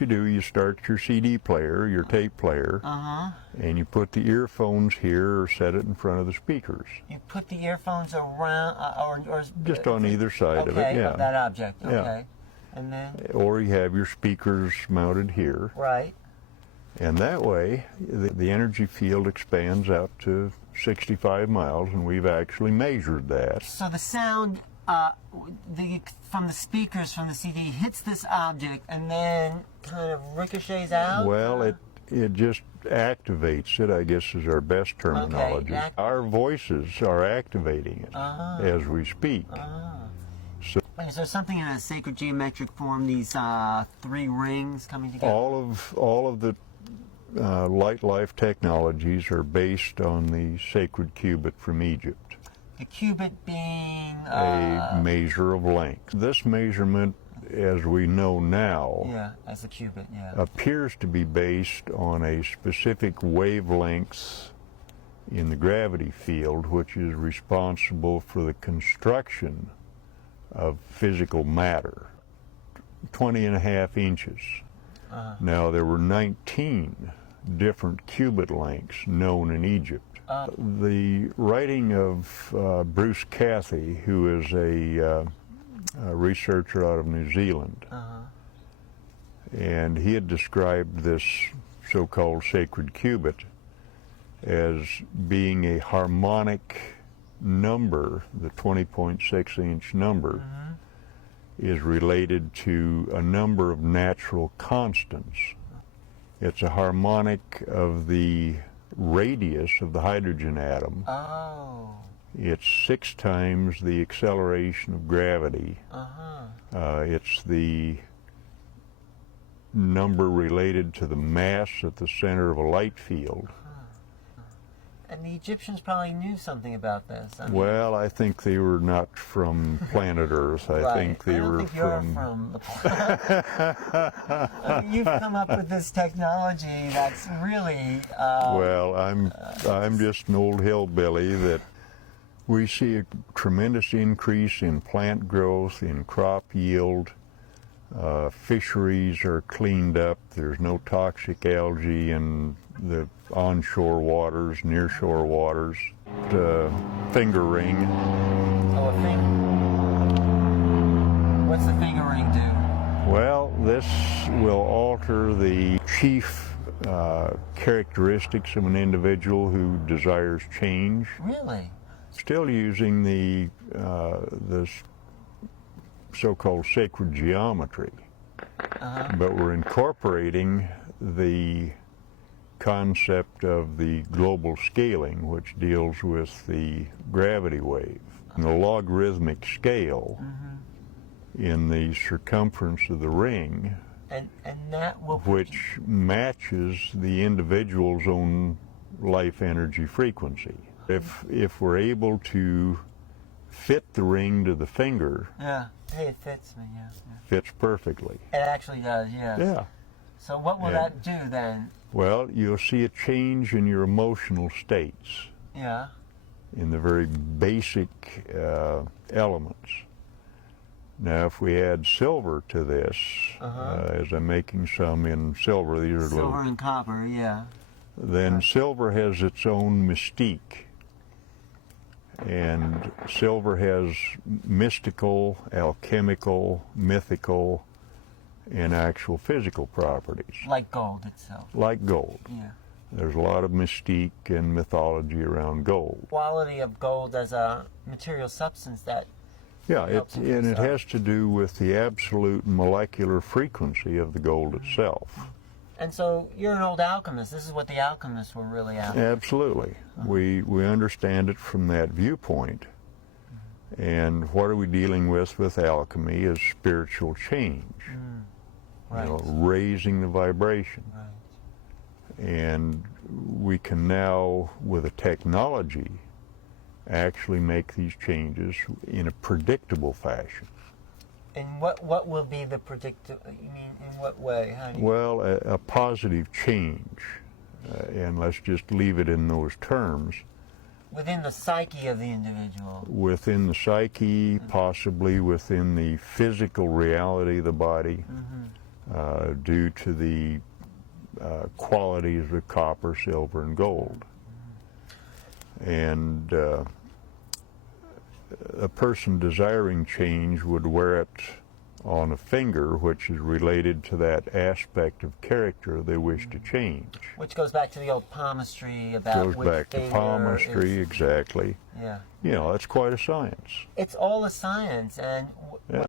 what you do, you start your CD player, your tape player, and you put the earphones here or set it in front of the speakers. You put the earphones around, or just on either side of it, yeah. Of that object, okay. Yeah. And then? Or you have your speakers mounted here. Right. And that way, the energy field expands out to 65 miles, and we've actually measured that. So the sound from the speakers from the CD hits this object and then kind of ricochets out? Well, it just activates it, I guess is our best terminology. Okay. Our voices are activating it as we speak. So is there something in a sacred geometric form, these three rings coming together? all of the Light Life technologies are based on the sacred cubit from Egypt. The cubit being a measure of length. This measurement, as we know now, as a cubit, appears to be based on a specific wavelength in the gravity field, which is responsible for the construction of physical matter. 20.5 inches. Now, there were 19 different cubit lengths known in Egypt. The writing of Bruce Cathy, who is a researcher out of New Zealand, and he had described this so-called sacred cubit as being a harmonic number. The 20.6-inch number is related to a number of natural constants. It's a harmonic of the radius of the hydrogen atom. It's 6 times the acceleration of gravity. It's the number related to the mass at the center of a light field. And the Egyptians probably knew something about this. I mean, well, I think they were not from planet Earth. I think they were from the planet. I mean, you've come up with this technology that's really... well, I'm just an old hillbilly that we see a tremendous increase in plant growth, in crop yield. Fisheries are cleaned up. There's no toxic algae in the onshore waters, nearshore waters. Finger ring. Oh, a finger. What's the finger ring do? Well, this will alter the chief characteristics of an individual who desires change. Really? Still using the so-called sacred geometry, but we're incorporating the concept of the global scaling, which deals with the gravity wave, and the logarithmic scale in the circumference of the ring, and that will which matches the individual's own life energy frequency. If we're able to fit the ring to the finger, hey, it fits me, fits perfectly. It actually does, yes. Yeah. So what will that do then? Well, you'll see a change in your emotional states. Yeah. In the very basic elements. Now, if we add silver to this, as I'm making some in silver, these are silver and copper, then silver has its own mystique. And silver has mystical, alchemical, mythical, and actual physical properties. Like gold itself. Like gold. Yeah. There's a lot of mystique and mythology around gold. Quality of gold as a material substance that it has to do with the absolute molecular frequency of the gold itself. And so you're an old alchemist. This is what the alchemists were really after. Absolutely. We understand it from that viewpoint. And what are we dealing with alchemy is spiritual change. Right. Raising the vibration. Right. And we can now, with a technology, actually make these changes in a predictable fashion. And what will be the predictable, you mean in what way? How do you... Well, a positive change, and let's just leave it in those terms. Within the psyche of the individual. Within the psyche, possibly within the physical reality of the body. due to the qualities of copper, silver, and gold. And a person desiring change would wear it on a finger, which is related to that aspect of character they wish to change. Which goes back to the old palmistry about Goes which back to finger palmistry, is- exactly. Yeah. You know, that's quite a science. It's all a science, and Yeah.